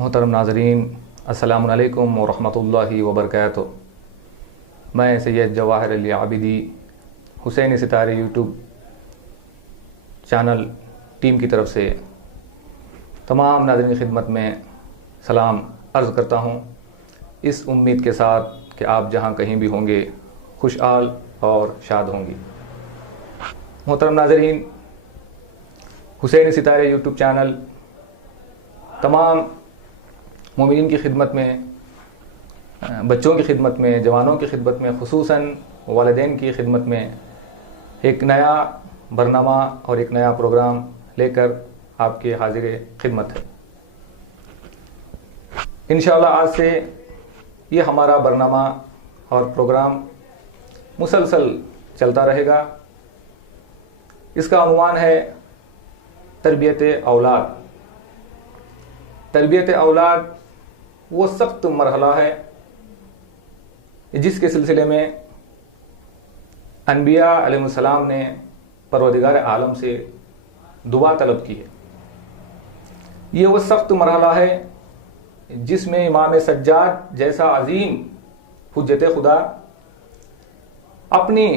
محترم ناظرین، السلام علیکم ورحمۃ اللہ وبرکاتہ۔ میں سید جواہر علی عابدی حسین ستارے یوٹیوب چینل ٹیم کی طرف سے تمام ناظرین کی خدمت میں سلام عرض کرتا ہوں، اس امید کے ساتھ کہ آپ جہاں کہیں بھی ہوں گے خوشحال اور شاد ہوں گی۔ محترم ناظرین، حسین ستارے یوٹیوب چینل تمام مومنین کی خدمت میں، بچوں کی خدمت میں، جوانوں کی خدمت میں، خصوصاً والدین کی خدمت میں ایک نیا برنامہ اور ایک نیا پروگرام لے کر آپ کے حاضر خدمت ہے۔ انشاءاللہ آج سے یہ ہمارا برنامہ اور پروگرام مسلسل چلتا رہے گا۔ اس کا عنوان ہے تربیت اولاد۔ تربیت اولاد وہ سخت مرحلہ ہے جس کے سلسلے میں انبیاء علیہ السلام نے پروردگار عالم سے دعا طلب کی ہے۔ یہ وہ سخت مرحلہ ہے جس میں امام سجاد جیسا عظیم حجت خدا اپنی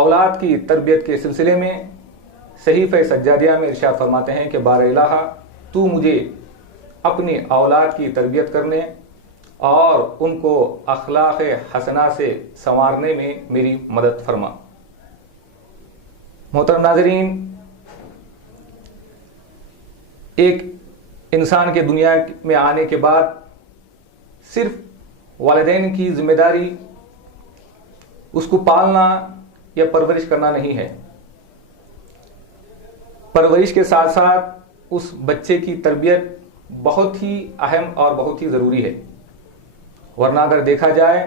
اولاد کی تربیت کے سلسلے میں صحیفہ سجادیہ میں ارشاد فرماتے ہیں کہ بار الہ تو مجھے اپنی اولاد کی تربیت کرنے اور ان کو اخلاق حسنہ سے سنوارنے میں میری مدد فرما۔ محترم ناظرین، ایک انسان کے دنیا میں آنے کے بعد صرف والدین کی ذمہ داری اس کو پالنا یا پرورش کرنا نہیں ہے، پرورش کے ساتھ ساتھ اس بچے کی تربیت بہت ہی اہم اور بہت ہی ضروری ہے۔ ورنہ اگر دیکھا جائے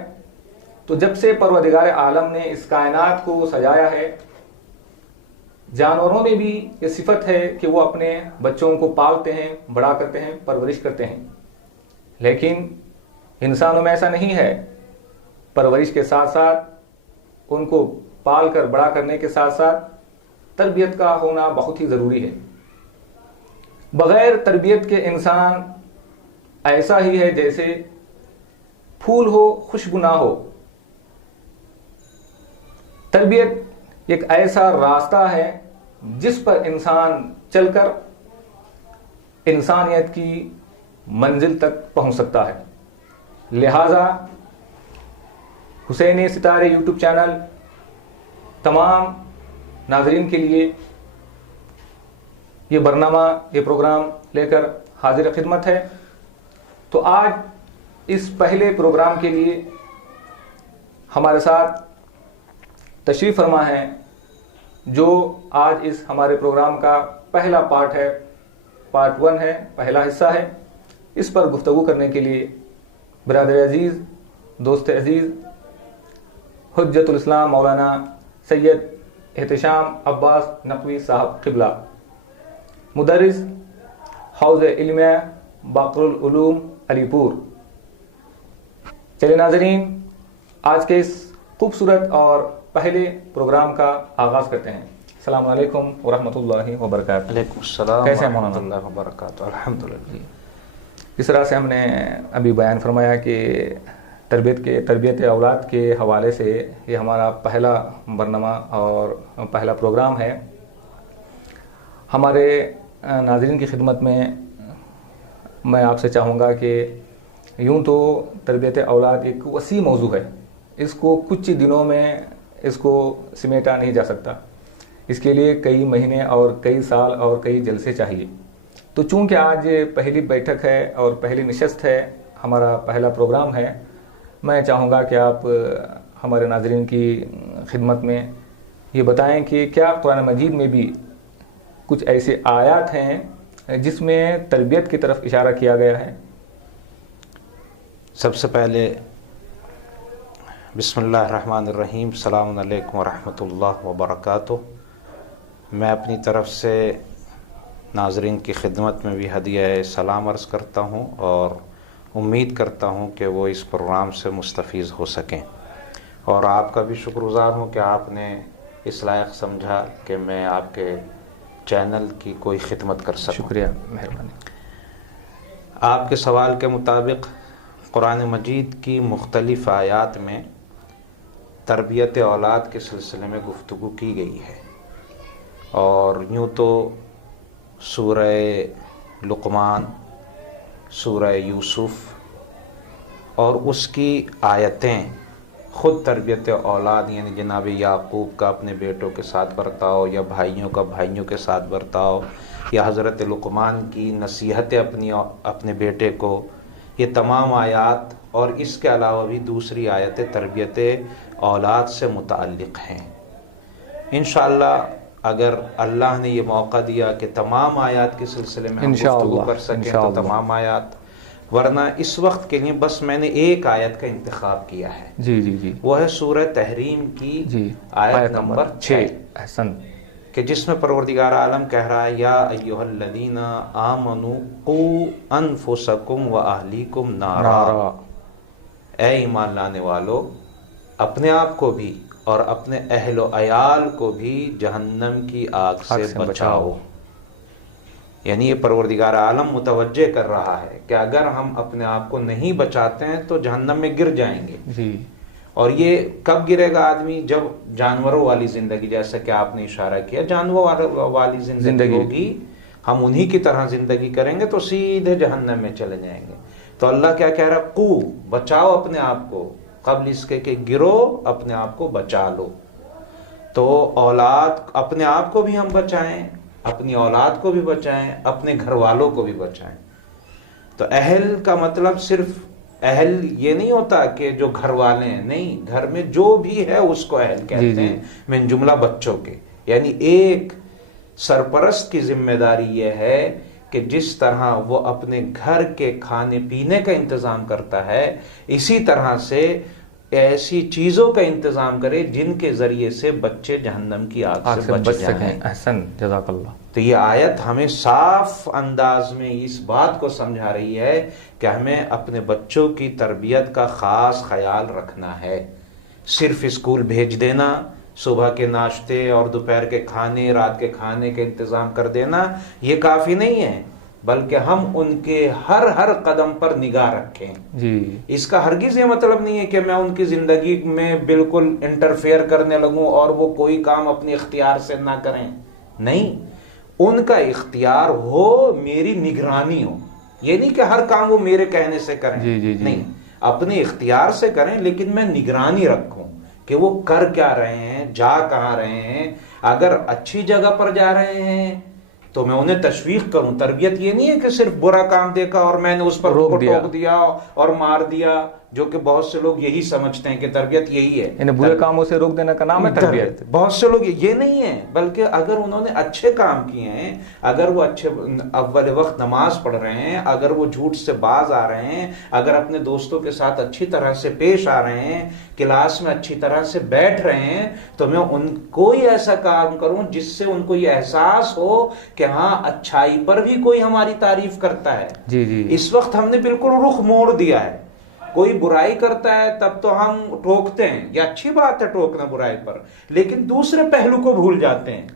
تو جب سے پروردگار عالم نے اس کائنات کو سجایا ہے، جانوروں میں بھی یہ صفت ہے کہ وہ اپنے بچوں کو پالتے ہیں، بڑا کرتے ہیں، پرورش کرتے ہیں، لیکن انسانوں میں ایسا نہیں ہے۔ پرورش کے ساتھ ساتھ ان کو پال کر بڑا کرنے کے ساتھ ساتھ تربیت کا ہونا بہت ہی ضروری ہے۔ بغیر تربیت کے انسان ایسا ہی ہے جیسے پھول ہو خوشبو نہ ہو۔ تربیت ایک ایسا راستہ ہے جس پر انسان چل کر انسانیت کی منزل تک پہنچ سکتا ہے۔ لہذا حسین ستارے یوٹیوب چینل تمام ناظرین کے لیے یہ برنامہ، یہ پروگرام لے کر حاضر خدمت ہے۔ تو آج اس پہلے پروگرام کے لیے ہمارے ساتھ تشریف فرما ہے جو آج اس ہمارے پروگرام کا پہلا پارٹ ہے، پارٹ 1 ہے، پہلا حصہ ہے۔ اس پر گفتگو کرنے کے لیے برادر عزیز، دوست عزیز، حجت الاسلام مولانا سید احتشام عباس نقوی صاحب قبلہ، مدرس حوض علمیہ باقر العلوم علی پور۔ چلے ناظرین، آج کے اس خوبصورت اور پہلے پروگرام کا آغاز کرتے ہیں۔ السلام علیکم ورحمۃ اللہ وبرکاتہ۔ علیکم السلام کیسے ہیں ورحمۃ مولانا؟ اللہ وبرکاتہ۔ الحمدللہ۔ اس طرح سے ہم نے ابھی بیان فرمایا کہ تربیت اولاد کے حوالے سے یہ ہمارا پہلا برنامہ اور پہلا پروگرام ہے۔ ہمارے ناظرین کی خدمت میں آپ سے چاہوں گا کہ یوں تو تربیت اولاد ایک وسیع موضوع ہے، اس کو کچھ دنوں میں اس کو سمیٹا نہیں جا سکتا، اس کے لیے کئی مہینے اور کئی سال اور کئی جلسے چاہیے۔ تو چونکہ آج پہلی بیٹھک ہے اور پہلی نشست ہے، ہمارا پہلا پروگرام ہے، میں چاہوں گا کہ آپ ہمارے ناظرین کی خدمت میں یہ بتائیں کہ کیا قرآن مجید میں بھی کچھ ایسے آیات ہیں جس میں تربیت کی طرف اشارہ کیا گیا ہے؟ سب سے پہلے بسم اللہ الرحمن الرحیم، السلام علیکم ورحمۃ اللہ وبرکاتہ۔ میں اپنی طرف سے ناظرین کی خدمت میں بھی ہدیہ سلام عرض کرتا ہوں اور امید کرتا ہوں کہ وہ اس پروگرام سے مستفیض ہو سکیں، اور آپ کا بھی شکر گزار ہوں کہ آپ نے اس لائق سمجھا کہ میں آپ کے چینل کی کوئی خدمت کر سکوں۔ شکریہ، مہربانی۔ آپ کے سوال کے مطابق قرآن مجید کی مختلف آیات میں تربیت اولاد کے سلسلے میں گفتگو کی گئی ہے، اور یوں تو سورہ لقمان، سورہ یوسف اور اس کی آیتیں خود تربیت اولاد، یعنی جناب یعقوب کا اپنے بیٹوں کے ساتھ برتاؤ، یا بھائیوں کا بھائیوں کے ساتھ برتاؤ، یا حضرت لقمان کی نصیحت اپنے بیٹے کو، یہ تمام آیات اور اس کے علاوہ بھی دوسری آیتیں تربیت اولاد سے متعلق ہیں۔ انشاءاللہ اگر اللہ نے یہ موقع دیا کہ تمام آیات کے سلسلے میں ہم گفتگو کر سکیں تو تمام آیات، ورنہ اس وقت کے لیے بس میں نے ایک آیت کا انتخاب کیا ہے، جی وہ ہے سورہ تحریم کی آیت نمبر 6، احسن، کہ جس میں پروردگار عالم کہہ رہا ہے یا ایھا الذین آمنوا قوا انفسکم واہلیکم نارا، اے ایمان لانے والو اپنے آپ کو بھی اور اپنے اہل و عیال کو بھی جہنم کی آگ سے بچاؤ۔ یعنی یہ پروردگار عالم متوجہ کر رہا ہے کہ اگر ہم اپنے آپ کو نہیں بچاتے ہیں تو جہنم میں گر جائیں گے۔ جی، اور یہ کب گرے گا آدمی؟ جب جانوروں والی زندگی، جیسا کہ آپ نے اشارہ کیا، جانوروں والی زندگی ہوگی، ہم انہی کی طرح زندگی کریں گے تو سیدھے جہنم میں چلے جائیں گے۔ تو اللہ کیا کہہ رہا ہے؟ قو، بچاؤ اپنے آپ کو، قبل اس کے کہ گرو اپنے آپ کو بچا لو۔ تو اولاد، اپنے آپ کو بھی ہم بچائیں، اپنی اولاد کو بھی بچائیں، اپنے گھر والوں کو بھی بچائیں۔ تو اہل کا مطلب صرف اہل یہ نہیں ہوتا کہ جو گھر والے ہیں، نہیں، گھر میں جو بھی ہے اس کو اہل کہتے ہیں، من جملہ بچوں کے۔ یعنی ایک سرپرست کی ذمہ داری یہ ہے کہ جس طرح وہ اپنے گھر کے کھانے پینے کا انتظام کرتا ہے، اسی طرح سے ایسی چیزوں کا انتظام کرے جن کے ذریعے سے بچے جہنم کی آگ سے بچ سکیں۔ احسن، جزاک اللہ۔ تو یہ آیت ہمیں صاف انداز میں اس بات کو سمجھا رہی ہے کہ ہمیں اپنے بچوں کی تربیت کا خاص خیال رکھنا ہے۔ صرف اسکول بھیج دینا، صبح کے ناشتے اور دوپہر کے کھانے، رات کے کھانے کا انتظام کر دینا، یہ کافی نہیں ہے، بلکہ ہم ان کے ہر قدم پر نگاہ رکھیں۔ جی، اس کا ہرگز یہ مطلب نہیں ہے کہ میں ان کی زندگی میں بالکل انٹرفیئر کرنے لگوں اور وہ کوئی کام اپنے اختیار سے نہ کریں، نہیں، ان کا اختیار ہو، میری نگرانی ہو۔ یہ نہیں کہ ہر کام وہ میرے کہنے سے کریں، نہیں، اپنے اختیار سے کریں، لیکن میں نگرانی رکھوں کہ وہ کر کیا رہے ہیں، جا کہاں رہے ہیں۔ اگر اچھی جگہ پر جا رہے ہیں تو میں انہیں تشویق کروں۔ تربیت یہ نہیں ہے کہ صرف برا کام دیکھا اور میں نے اس پر ٹوک دیا اور مار دیا، جو کہ بہت سے لوگ یہی سمجھتے ہیں کہ تربیت یہی ہے، یعنی برے کاموں سے روک دینے کا نام ہے تربیت۔ بہت سے لوگ یہ نہیں ہے، بلکہ اگر انہوں نے اچھے کام کیے ہیں، اگر وہ اچھے اول وقت نماز پڑھ رہے ہیں، اگر وہ جھوٹ سے باز آ رہے ہیں، اگر اپنے دوستوں کے ساتھ اچھی طرح سے پیش آ رہے ہیں، کلاس میں اچھی طرح سے بیٹھ رہے ہیں، تو میں ان کوئی ایسا کام کروں جس سے ان کو یہ احساس ہو کہ ہاں اچھائی پر بھی کوئی ہماری تعریف کرتا ہے۔ جی، اس وقت ہم نے بالکل رخ موڑ دیا ہے، کوئی برائی کرتا ہے تب تو ہم ٹوکتے ہیں، یہ اچھی بات ہے ٹوکنا برائی پر، لیکن دوسرے پہلو کو بھول جاتے ہیں۔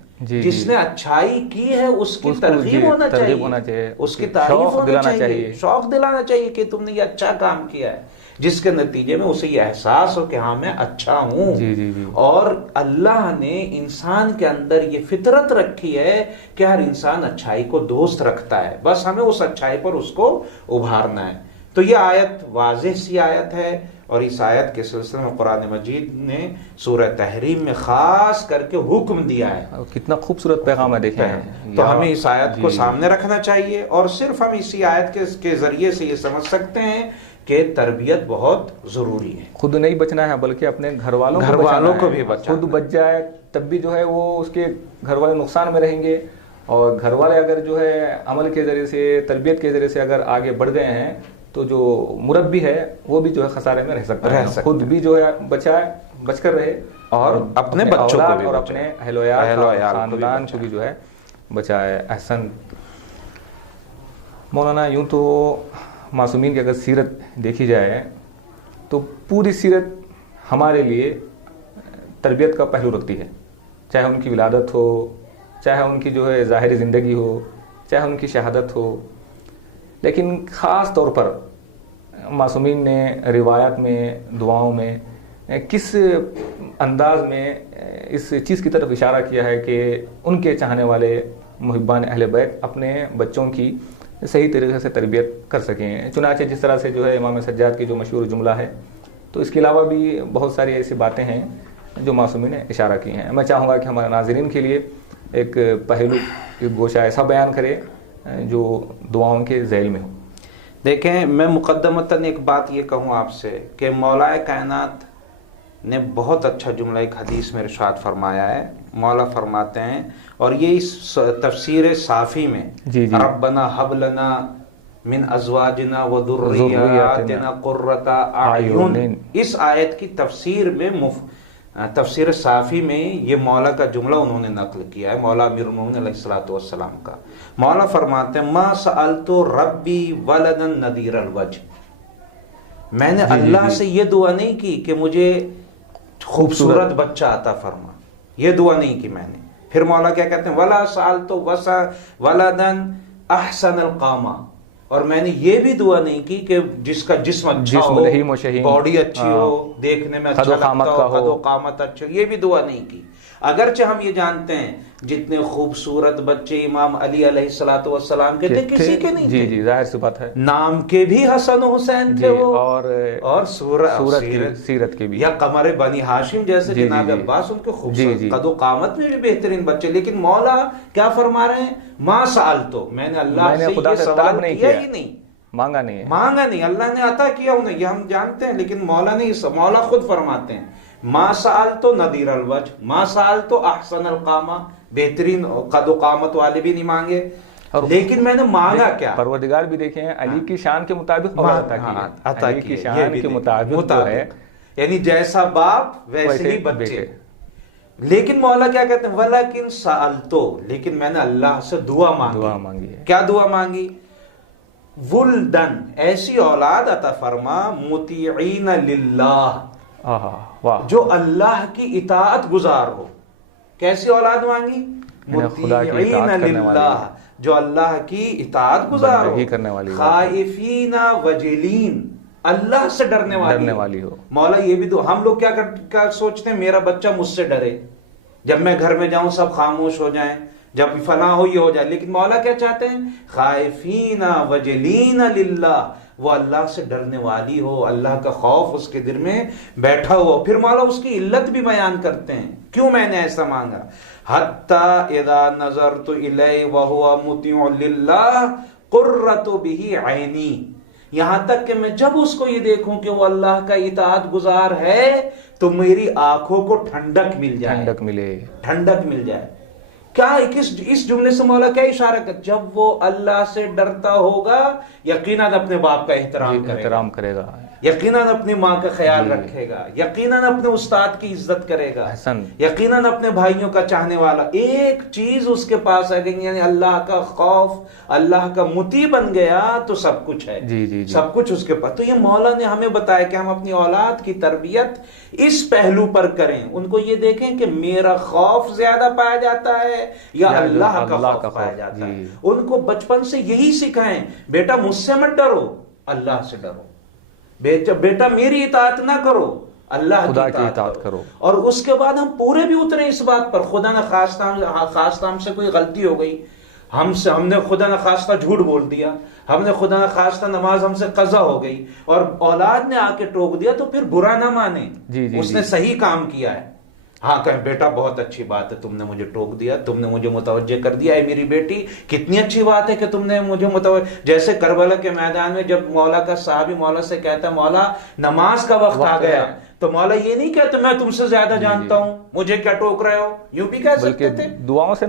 جس نے اچھائی کی ہے اس کی ترغیب ہونا چاہیے، اس کی تعریف ہونا چاہیے، شوق دلانا چاہیے کہ تم نے یہ اچھا کام کیا ہے، جس کے نتیجے میں اسے یہ احساس ہو کہ ہاں میں اچھا ہوں۔ اور اللہ نے انسان کے اندر یہ فطرت رکھی ہے کہ ہر انسان اچھائی کو دوست رکھتا ہے، بس ہمیں اس اچھائی پر اس کو ابھارنا ہے۔ تو یہ آیت واضح سی آیت ہے، اور اس آیت کے سلسلے میں قرآن مجید نے سورہ تحریم میں خاص کر کے حکم دیا ہے۔ کتنا خوبصورت پیغام ہے، دیکھیں۔ تو ہمیں اس آیت کو سامنے رکھنا چاہیے، اور صرف ہم اسی آیت کے ذریعے سے یہ سمجھ سکتے ہیں کہ تربیت بہت ضروری ہے۔ خود نہیں بچنا ہے بلکہ اپنے گھر والوں کو بھی بچانا ہے۔ خود بچ جائے تب بھی جو ہے وہ اس کے گھر والے نقصان میں رہیں گے، اور گھر والے اگر جو ہے عمل کے ذریعے سے، تربیت کے ذریعے سے اگر آگے بڑھ گئے ہیں تو جو مربی ہے وہ بھی جو ہے خسارے میں رہ سکتا ہے۔ خود بھی جو ہے بچ کر رہے، اور اپنے بچوں کو بھی، اور اپنے اہل و عیال خاندان کو بھی جو ہے بچائے۔ احسن مولانا، یوں تو معصومین کی اگر سیرت دیکھی جائے تو پوری سیرت ہمارے لیے تربیت کا پہلو رکھتی ہے، چاہے ان کی ولادت ہو، چاہے ان کی جو ہے ظاہری زندگی ہو، چاہے ان کی شہادت ہو، لیکن خاص طور پر معصومین نے روایات میں، دعاؤں میں کس انداز میں اس چیز کی طرف اشارہ کیا ہے کہ ان کے چاہنے والے محبان اہل بیت اپنے بچوں کی صحیح طریقے سے تربیت کر سکیں. چنانچہ جس طرح سے جو ہے امام سجاد کی جو مشہور جملہ ہے، تو اس کے علاوہ بھی بہت ساری ایسی باتیں ہیں جو معصومین نے اشارہ کی ہیں. میں چاہوں گا کہ ہمارے ناظرین کے لیے ایک پہلو، ایک گوشہ ایسا بیان کرے جو دعاؤں کے ذیل میں ہو. دیکھیں، میں مقدمتاً ایک بات یہ کہوں آپ سے کہ مولا کائنات نے بہت اچھا جملہ ایک حدیث میں ارشاد فرمایا ہے. مولا فرماتے ہیں، اور یہ اس تفسیر صافی میں ربنا حب لنا من ازواجنا و ذریاتنا قرۃ اعین، اس آیت کی تفسیر میں تفسیر صافی میں یہ مولا کا جملہ انہوں نے نقل کیا ہے، مولا امیر المومنین علیہ الصلوۃ والسلام کا. مولا فرماتے ہیں ما سألت ربی ولدا نذیر الوجہ، میں نے اللہ سے یہ دعا نہیں کی کہ مجھے خوبصورت بچہ عطا فرما، یہ دعا نہیں کی میں نے. پھر مولا کیا کہتے ہیں ولا سألت ولدا احسن القامہ، اور میں نے یہ بھی دعا نہیں کی کہ جس کا جسم اچھا ہو، باڈی اچھی ہو، دیکھنے میں اچھا لگتا ہو، قد و قامت اچھا، یہ بھی دعا نہیں کی. اگرچہ ہم یہ جانتے ہیں جتنے خوبصورت بچے امام علی علیہ الصلوۃ والسلام کے تھے کسی کے نہیں تھے. جی ظاہر سی بات ہے. نام کے بھی حسن و حسین تھے وہ، اور سیرت کے بھی، یا قمر بنی ہاشم جیسے جناب عباس، ان کے خوبصورت قد و قامت میں بھی بہترین بچے. لیکن مولا کیا فرما رہے ہیں ما سألتو، میں نے اللہ سے یہ سوال کیا ہی نہیں، مانگا نہیں، اللہ نے عطا کیا انہیں، یہ ہم جانتے ہیں. لیکن مولا خود فرماتے ہیں ما سألتو نذیر الوجہ، ما سألتو احسن القامہ، بہترین قد و قامت والے بھی نہیں مانگے، لیکن میں نے مانگا کیا. پروردگار بھی دیکھیں علی کی شان کے مطابق عطا کی، شان کے مطابق ہے، یعنی جیسا باپ ویسے ہی بچے. لیکن مولا کیا کہتے ہیں ولیکن سألتو، لیکن میں نے اللہ سے دعا مانگی. کیا دعا مانگی؟ ولدن، ایسی اولاد عطا فرما مطیعین للہ، جو اللہ کی اطاعت گزار ہو. کیسی اولاد مانگی؟ مطیعین للہ، جو اللہ کی اطاعت گزار ہو، خائفین وجلین، اللہ سے ڈرنے والی ہو. مولا یہ بھی ہم لوگ کیا سوچتے ہیں میرا بچہ مجھ سے ڈرے، جب میں گھر میں جاؤں سب خاموش ہو جائیں، جب فنا ہو یہ ہو جائے. لیکن مولا کیا چاہتے ہیں خائفین وجلین للہ، وہ اللہ سے ڈرنے والی ہو، اللہ کا خوف اس کے دل میں بیٹھا ہو. پھر مولا اس کی علت بھی بیان کرتے ہیں کیوں میں نے ایسا مانگا. حتی اذا نظرت الیہ وہو مطیع للہ قرۃ بہ عینی، یہاں تک کہ میں جب اس کو یہ دیکھوں کہ وہ اللہ کا اطاعت گزار ہے تو میری آنکھوں کو ٹھنڈک مل جائے. کیا اس جملے سے مولا کیا اشارہ کر، جب وہ اللہ سے ڈرتا ہوگا یقیناً اپنے باپ کا احترام کرے گا، یقیناً اپنی ماں کا خیال رکھے گا، یقیناً اپنے استاد کی عزت کرے گا، یقیناً اپنے بھائیوں کا چاہنے والا. ایک چیز اس کے پاس آ گئی، یعنی اللہ کا خوف، اللہ کا مطیع بن گیا تو سب کچھ ہے. سب کچھ اس کے پاس. تو یہ مولا نے ہمیں بتایا کہ ہم اپنی اولاد کی تربیت اس پہلو پر کریں، ان کو یہ دیکھیں کہ میرا خوف زیادہ پایا جاتا ہے یا اللہ کا خوف پایا جاتا ہے. ان کو بچپن سے یہی سکھائیں، بیٹا مجھ سے مت ڈرو، اللہ سے ڈرو. بیٹا میری اطاعت نہ کرو، اللہ کی اطاعت کرو. اور اس کے بعد ہم پورے بھی اترے اس بات پر. خدا نہ خواستہ ہم سے کوئی غلطی ہو گئی، ہم نے خدا نہ خواستہ جھوٹ بول دیا، ہم نے خدا نہ خواستہ نماز ہم سے قضا ہو گئی اور اولاد نے آ کے ٹوک دیا، تو پھر برا نہ مانے، اس نے صحیح کام کیا ہے. ہاں کہیں بیٹا بہت اچھی بات ہے، تم نے مجھے ٹوک دیا، تم نے مجھے متوجہ کر دیا. اے میری بیٹی کتنی اچھی بات ہے کہ تم نے مجھے متوجہ. جیسے کربلا کے میدان میں جب مولا کا صحابی مولا سے کہتا ہے مولا نماز کا وقت آ گیا، تو مولا یہ نہیں کہتے میں تم سے زیادہ جانتا ہوں، مجھے کیا ٹوک رہے ہو، یوں بھی کہہ سکتے تھے. دعاؤں سے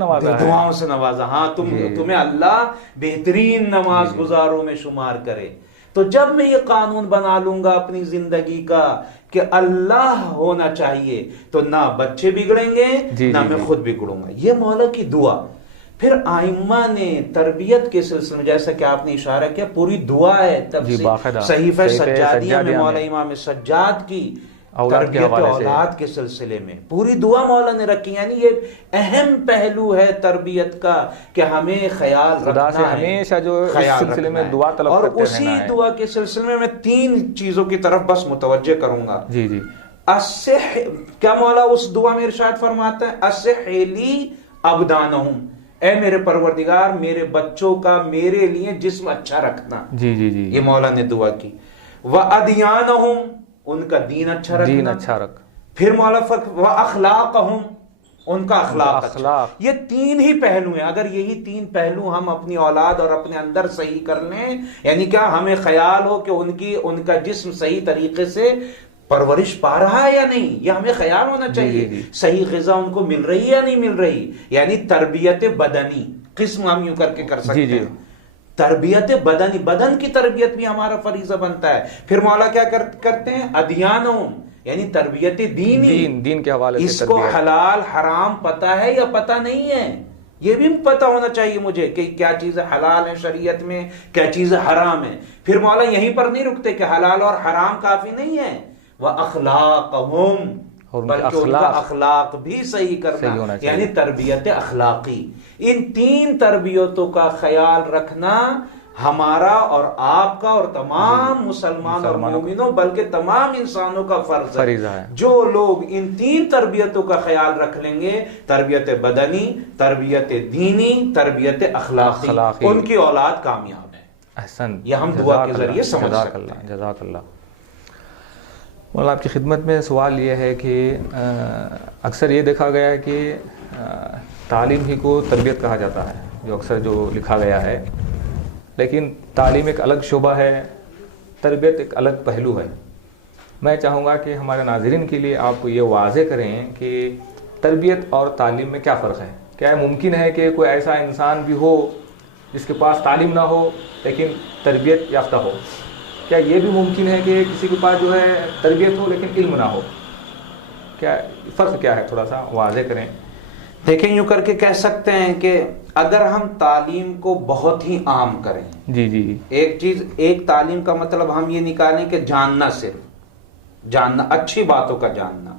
نوازا. ہاں تمہیں اللہ بہترین نماز گزاروں میں شمار کرے. تو جب میں یہ قانون بنا لوں گا اپنی زندگی کا کہ اللہ ہونا چاہیے، تو نہ بچے بگڑیں گے نہ میں خود بگڑوں گا. یہ مولا کی دعا. پھر آئمہ نے تربیت کے سلسلے میں جیسا کہ آپ نے اشارہ کیا پوری دعا ہے. صحیفہ سجادیہ میں مولا امام سجاد کی تربیت اولاد کے سلسلے میں پوری دعا مولا نے رکھی. یعنی یہ اہم پہلو ہے تربیت کا کہ ہمیں خیال رکھنا ہے, ہمیشہ جو اس سلسلے میں دعا طلب اور کرتے اسی دعا کے سلسلے میں 3 چیزوں کی طرف بس متوجہ کروں گا. جی جی. کیا مولا اس دعا میں ارشاد فرماتا ہے, اصح لی ابدانہم, اے میرے پروردگار میرے بچوں کا میرے لیے جسم اچھا رکھنا. جی جی جی. یہ مولا نے دعا کی. وَأَدْيَانَهُمْ, ان کا دین اچھا رکھنا. دین اچھا رکھ. پھر مولا وَأَخْلَاقَهُمْ, ان کا اخلاق. یہ 3 ہی پہلو ہیں. اگر یہی 3 پہلو ہم اپنی اولاد اور اپنے اندر صحیح کر لیں, یعنی کیا ہمیں خیال ہو کہ ان کا جسم صحیح طریقے سے پرورش پا رہا ہے یا نہیں, یہ ہمیں خیال ہونا چاہیے. صحیح غذا ان کو مل رہی ہے یا نہیں مل رہی, یعنی تربیت بدنی قسم ہم یوں کر کے کر سکتے ہیں. تربیت بدنی, بدن کی تربیت بھی ہمارا فریضہ بنتا ہے. پھر مولا کیا کرتے ہیں, ادیانہم, یعنی تربیت دینی, دین کے حوالے سے. اس کو حلال حرام پتہ ہے یا پتہ نہیں ہے, یہ بھی پتہ ہونا چاہیے مجھے کہ کیا چیزیں حلال ہیں شریعت میں, کیا چیزیں حرام ہیں. پھر مولا یہیں پر نہیں رکتے کہ حلال اور حرام کافی نہیں ہے, وَأَخْلَاقَهُمْ, بلکہ ان کا اخلاق بھی صحیح کرنا, یعنی تربیت اخلاقی. ان 3 تربیتوں کا خیال رکھنا ہمارا اور آپ کا اور تمام مسلمان اور مومنوں بلکہ تمام انسانوں کا فرض ہے. جو لوگ ان 3 تربیتوں کا خیال رکھ لیں گے, تربیت بدنی, تربیت دینی, تربیت اخلاقی, ان کی اولاد کامیاب ہے. احسن. یہ ہم دعا کے ذریعے سمجھ سکتے ہیں. جزاک اللہ. مولانا آپ کی خدمت میں سوال یہ ہے کہ اکثر یہ دیکھا گیا ہے کہ تعلیم ہی کو تربیت کہا جاتا ہے, جو اکثر جو لکھا گیا ہے, لیکن تعلیم ایک الگ شعبہ ہے, تربیت ایک الگ پہلو ہے. میں چاہوں گا کہ ہمارے ناظرین کے لیے آپ یہ واضح کریں کہ تربیت اور تعلیم میں کیا فرق ہے. کیا ممکن ہے کہ کوئی ایسا انسان بھی ہو جس کے پاس تعلیم نہ ہو لیکن تربیت یافتہ ہو؟ کیا یہ بھی ممکن ہے کہ کسی کے پاس جو ہے تربیت ہو لیکن علم نہ ہو؟ کیا فرق کیا ہے, تھوڑا سا واضح کریں. دیکھیں, یوں کر کے کہہ سکتے ہیں کہ اگر ہم تعلیم کو بہت ہی عام کریں, جی جی, ایک تعلیم کا مطلب ہم یہ نکالیں کہ جاننا, صرف جاننا, اچھی باتوں کا جاننا.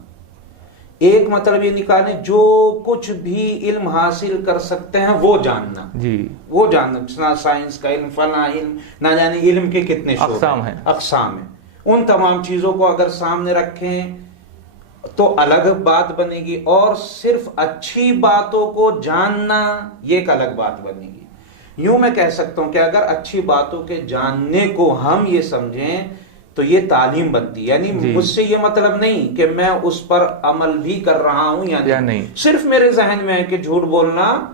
ایک مطلب یہ نکالیں جو کچھ بھی علم حاصل کر سکتے ہیں وہ جاننا. جی, وہ جاننا, سائنس کا علم, فلاں علم, نہ جانے علم کے کتنے اقسام ہیں. ان تمام چیزوں کو اگر سامنے رکھیں تو الگ بات بنے گی, اور صرف اچھی باتوں کو جاننا یہ ایک الگ بات بنے گی. یوں میں کہہ سکتا ہوں کہ اگر اچھی باتوں کے جاننے کو ہم یہ سمجھیں تو یہ تعلیم بنتی. یعنی مجھ سے یہ مطلب نہیں کہ میں اس پر عمل بھی کر رہا ہوں یا نہیں, صرف میرے ذہن میں ہے کہ جھوٹ بولنا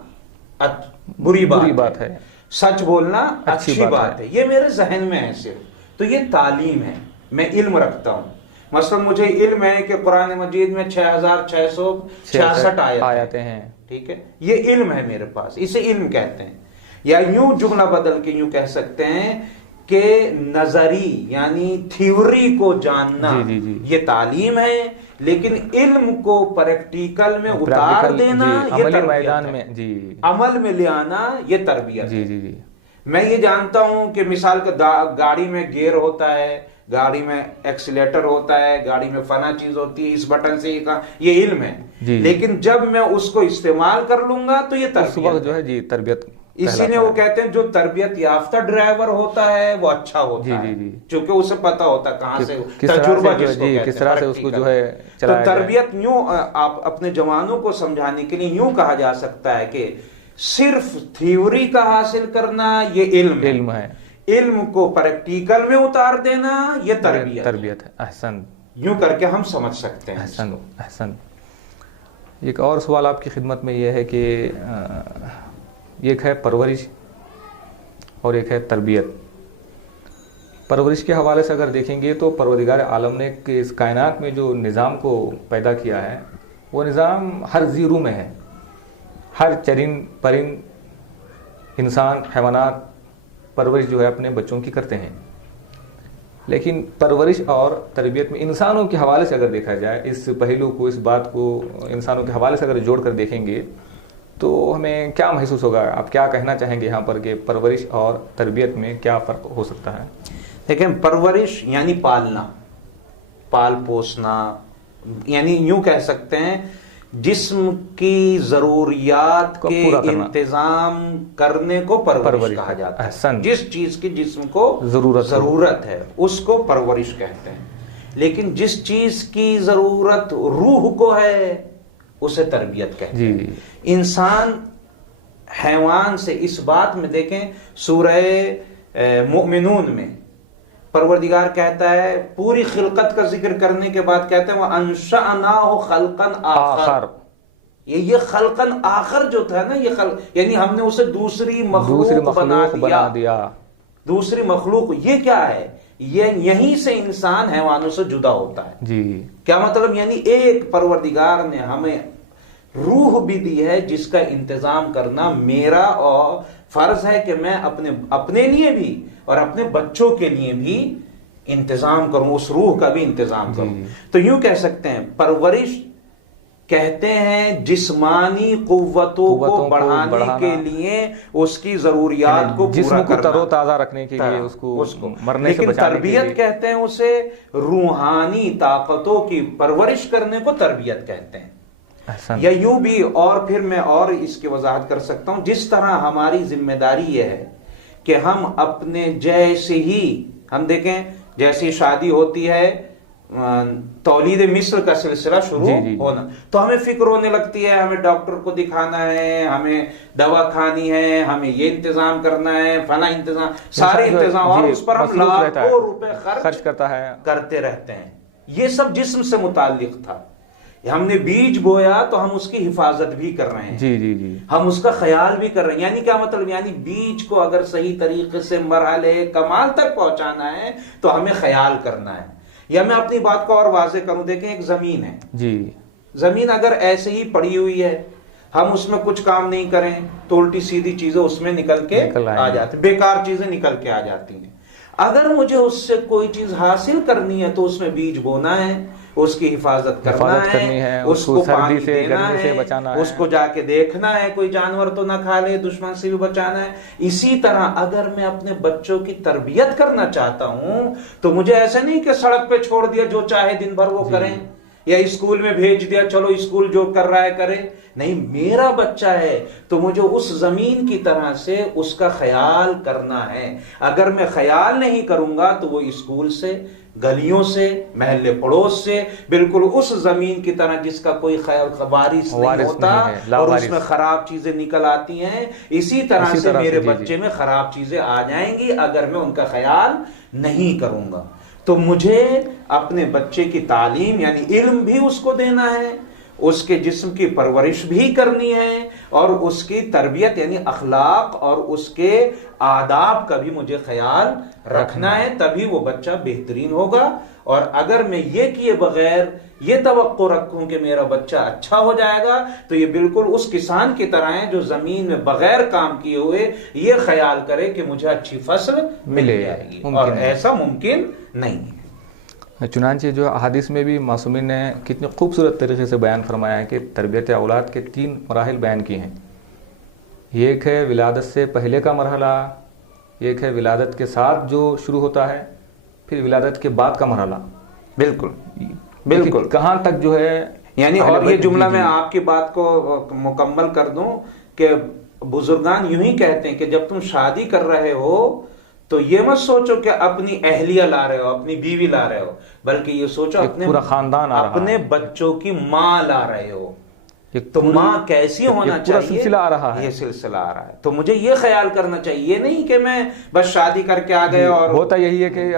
بری بات ہے, سچ بولنا اچھی بات ہے, یہ میرے ذہن میں ہے صرف, تو یہ تعلیم ہے. میں علم رکھتا ہوں, مثلا مجھے علم ہے کہ قرآن مجید میں 6666 آیتیں ہیں, ٹھیک ہے, یہ علم ہے میرے پاس, اسے علم کہتے ہیں. یا یوں جملہ بدل کے یوں کہہ سکتے ہیں کہ نظری یعنی تھیوری کو جاننا یہ تعلیم ہے, لیکن علم کو پریکٹیکل میں اتار دینا, یہ میدان میں عمل میں لے آنا, یہ تربیت ہے. میں یہ جانتا ہوں کہ مثال کے گاڑی میں گیئر ہوتا ہے, گاڑی میں ایکسیلیٹر ہوتا ہے, گاڑی میں فلاں چیز ہوتی ہے, اس بٹن سے یہ علم ہے, لیکن جب میں اس کو استعمال کر لوں گا تو یہ تربیت جو ہے تربیت. اسی لیے وہ کہتے ہیں جو تربیت یافتہ ڈرائیور ہوتا ہے وہ اچھا ہوتا ہے, چونکہ اسے پتا ہوتا ہے کہاں سے تجربہ کس طرح سے اس کو جو ہے. تو تربیت یوں آپ اپنے جوانوں کو سمجھانے کے لیے یوں کہا جا سکتا ہے کہ صرف تھیوری کا حاصل کرنا یہ علم ہے, علم کو پریکٹیکل میں اتار دینا یہ تربیت ہے. احسن, یوں کر کے ہم سمجھ سکتے ہیں. احسن. ایک اور سوال آپ کی خدمت میں یہ ہے کہ ایک ہے پرورش اور ایک ہے تربیت. پرورش کے حوالے سے اگر دیکھیں گے تو پروردگار عالم نے اس کائنات میں جو نظام کو پیدا کیا ہے وہ نظام ہر زیرو میں ہے. ہر چرند پرند انسان حیوانات پرورش جو ہے اپنے بچوں کی کرتے ہیں, لیکن پرورش اور تربیت میں انسانوں کے حوالے سے اگر دیکھا جائے, اس پہلو کو, اس بات کو انسانوں کے حوالے سے اگر جوڑ کر دیکھیں گے تو ہمیں کیا محسوس ہوگا؟ آپ کیا کہنا چاہیں گے یہاں پر کہ پرورش اور تربیت میں کیا فرق ہو سکتا ہے؟ دیکھیں, پرورش یعنی پالنا, پال پوسنا، یعنی یوں کہہ سکتے ہیں جسم کی ضروریات کے انتظام کرنے کو پرورش کہا جاتا ہے. جس چیز کی جسم کو ضرورت ہے اس کو پرورش کہتے ہیں. لیکن جس چیز کی ضرورت روح کو ہے اسے تربیت کہتے ہیں. انسان حیوان سے اس بات میں دیکھیں سورہ مؤمنون میں پروردگار کہتا ہے، پوری خلقت کا ذکر کرنے کے بعد کہتے ہیں وَأَنشَأْنَاهُ خَلْقًا آخر. یہ خلقاً آخر جو تھا نا، یہ خلق یعنی ہم نے اسے دوسری مخلوق بنا دیا. دوسری مخلوق یہ کیا ہے؟ یہیں سے انسان حیوانوں سے جدا ہوتا ہے. جی کیا مطلب؟ یعنی ایک پروردگار نے ہمیں روح بھی دی ہے جس کا انتظام کرنا میرا اور فرض ہے کہ میں اپنے لیے بھی اور اپنے بچوں کے لیے بھی انتظام کروں، اس روح کا بھی انتظام کروں. تو یوں کہہ سکتے ہیں پرورش کہتے ہیں جسمانی قوتوں کو بڑھانے کے لیے اس کی ضروریات کو جسم کو تر و تازہ رکھنے کے لیے، اس کو مرنے سے بچانے کے لیے. تربیت کہتے ہیں اسے روحانی طاقتوں کی پرورش کرنے کو تربیت کہتے ہیں. یا یوں بھی، اور پھر میں اور اس کی وضاحت کر سکتا ہوں، جس طرح ہماری ذمہ داری یہ ہے کہ ہم اپنے جیسے ہی ہم دیکھیں جیسی شادی ہوتی ہے تولید مثل کا سلسلہ شروع ہونا تو ہمیں فکر ہونے لگتی ہے، ہمیں ڈاکٹر کو دکھانا ہے، ہمیں دوا کھانی ہے، ہمیں یہ انتظام کرنا ہے، فلاں انتظام، سارے انتظام، اور اس پر ہم لاکھوں روپے خرچ کرتے رہتے ہیں. یہ سب جسم سے متعلق تھا. ہم نے بیج بویا تو ہم اس کی حفاظت بھی کر رہے ہیں، ہم اس کا خیال بھی کر رہے ہیں. یعنی کیا مطلب؟ یعنی بیج کو اگر صحیح طریقے سے مرحلے کمال تک پہنچانا ہے تو ہمیں خیال کرنا ہے. یا میں اپنی بات کو اور واضح کروں، دیکھیں ایک زمین ہے، زمین اگر ایسے ہی پڑی ہوئی ہے، ہم اس میں کچھ کام نہیں کریں تو الٹی سیدھی چیزیں اس میں نکل کے آ جاتی، بیکار چیزیں نکل کے آ جاتی ہیں. اگر مجھے اس سے کوئی چیز حاصل کرنی ہے تو اس میں بیج بونا ہے، اس کی حفاظت کرنا ہے، اس کو پانی دینا ہے، اس کو جا کے دیکھنا ہے کوئی جانور تو نہ کھا لے، دشمن سے بھی بچانا ہے. اسی طرح اگر میں اپنے بچوں کی تربیت کرنا چاہتا ہوں تو مجھے ایسا نہیں کہ سڑک پہ چھوڑ دیا جو چاہے دن بھر وہ کریں، یا اسکول میں بھیج دیا چلو اسکول جو کر رہا ہے کرے. نہیں، میرا بچہ ہے تو مجھے اس زمین کی طرح سے اس کا خیال کرنا ہے. اگر میں خیال نہیں کروں گا تو وہ اسکول سے، گلیوں سے، محلے پڑوس سے بالکل اس زمین کی طرح جس کا کوئی وارث نہیں ہوتا اور اس میں خراب چیزیں نکل آتی ہیں، اسی طرح سے میرے بچے میں خراب چیزیں آ جائیں گی اگر میں ان کا خیال نہیں کروں گا. تو مجھے اپنے بچے کی تعلیم یعنی علم بھی اس کو دینا ہے، اس کے جسم کی پرورش بھی کرنی ہے، اور اس کی تربیت یعنی اخلاق اور اس کے آداب کا بھی مجھے خیال رکھنا ہے، تبھی وہ بچہ بہترین ہوگا. اور اگر میں یہ کیے بغیر یہ توقع رکھوں کہ میرا بچہ اچھا ہو جائے گا تو یہ بالکل اس کسان کی طرح ہے جو زمین میں بغیر کام کیے ہوئے یہ خیال کرے کہ مجھے اچھی فصل مل جائے گی، اور ایسا ممکن نہیں ہے. چنانچہ جو احادیث میں بھی معصومین نے کتنے خوبصورت طریقے سے بیان فرمایا ہے کہ تربیت اولاد کے 3 مراحل بیان کیے ہیں. ایک ہے ولادت سے پہلے کا مرحلہ، ایک ہے ولادت کے ساتھ جو شروع ہوتا ہے، پھر ولادت کے بعد کا مرحلہ. بالکل کہاں تک جو ہے یعنی، اور یہ جملہ میں آپ کی بات کو مکمل کر دوں کہ بزرگان یوں ہی کہتے ہیں کہ جب تم شادی کر رہے ہو تو یہ مت سوچو کہ اپنی اہلیہ لا رہے ہو، اپنی بیوی لا رہے ہو، بلکہ یہ سوچو اپنے پورا خاندان اپنے بچوں کی ماں لا رہے ہو. تو ماں کیسی ہونا چاہیے، سلسلہ آ رہا ہے، یہ سلسلہ آ رہا ہے. تو مجھے یہ خیال کرنا چاہیے، یہ نہیں کہ میں بس شادی کر کے آ گئے. اور ہوتا یہی ہے کہ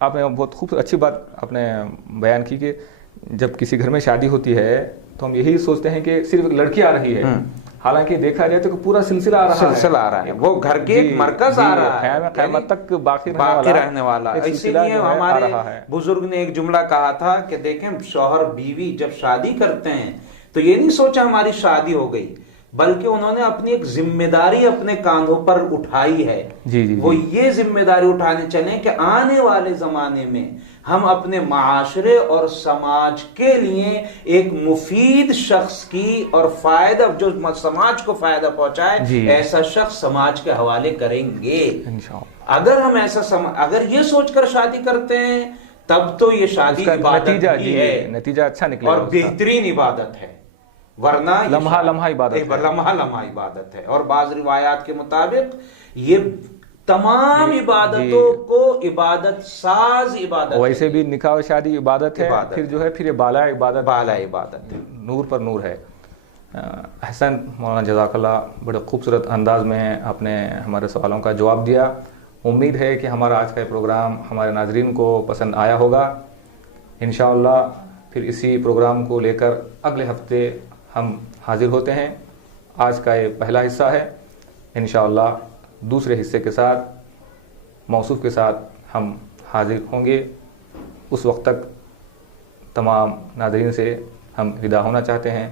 آپ نے بہت خوب اچھی بات آپ نے بیان کی کہ جب کسی گھر میں شادی ہوتی ہے تو ہم یہی سوچتے ہیں کہ صرف ایک لڑکی آ رہی ہے، حالانکہ دیکھا جائے تو پورا سلسلہ آ رہا ہے، وہ گھر کے ایک مرکز آ رہا ہے، قیامت تک باقی رہنے والا. اسی لیے ہمارے بزرگ نے ایک جملہ کہا تھا کہ دیکھیں شوہر بیوی جب شادی کرتے ہیں تو یہ نہیں سوچا ہماری شادی ہو گئی، بلکہ انہوں نے اپنی ایک ذمہ داری اپنے کاندھوں پر اٹھائی ہے. وہ یہ ذمہ داری اٹھانے چلیں کہ آنے والے زمانے میں ہم اپنے معاشرے اور سماج کے لیے ایک مفید شخص کی اور فائدہ جو سماج کو فائدہ پہنچائے ایسا شخص سماج کے حوالے کریں گے. اگر ہم ایسا اگر یہ سوچ کر شادی کرتے ہیں تب تو یہ شادی اس کا عبادت نتیجہ ہی ہے نتیجہ اچھا نکلے اور گا اس کا۔ بہترین عبادت ہے، ورنہ یہ لمحہ لمحہ عبادت ہے۔ لمحہ لمحہ عبادت ہے، اور بعض روایات کے مطابق یہ تمام عبادتوں کو عبادت ساز عبادت ویسے ہے، بھی نکاح و شادی عبادت ہے، عبادت پھر جو ہے پھر یہ بالا عبادت، بالا عبادت ہے۔ نور پر نور ہے۔ احسن مولانا، جزاک اللہ، بڑے خوبصورت انداز میں آپ نے ہمارے سوالوں کا جواب دیا۔ امید ہے کہ ہمارا آج کا یہ پروگرام ہمارے ناظرین کو پسند آیا ہوگا۔ انشاءاللہ پھر اسی پروگرام کو لے کر اگلے ہفتے ہم حاضر ہوتے ہیں۔ آج کا یہ پہلا حصہ ہے، انشاءاللہ دوسرے حصے کے ساتھ، موصوف کے ساتھ ہم حاضر ہوں گے۔ اس وقت تک تمام ناظرین سے ہم ودا ہونا چاہتے ہیں۔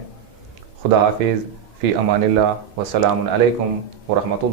خدا حافظ، فی امان اللہ، والسلام علیکم ورحمۃ اللہ۔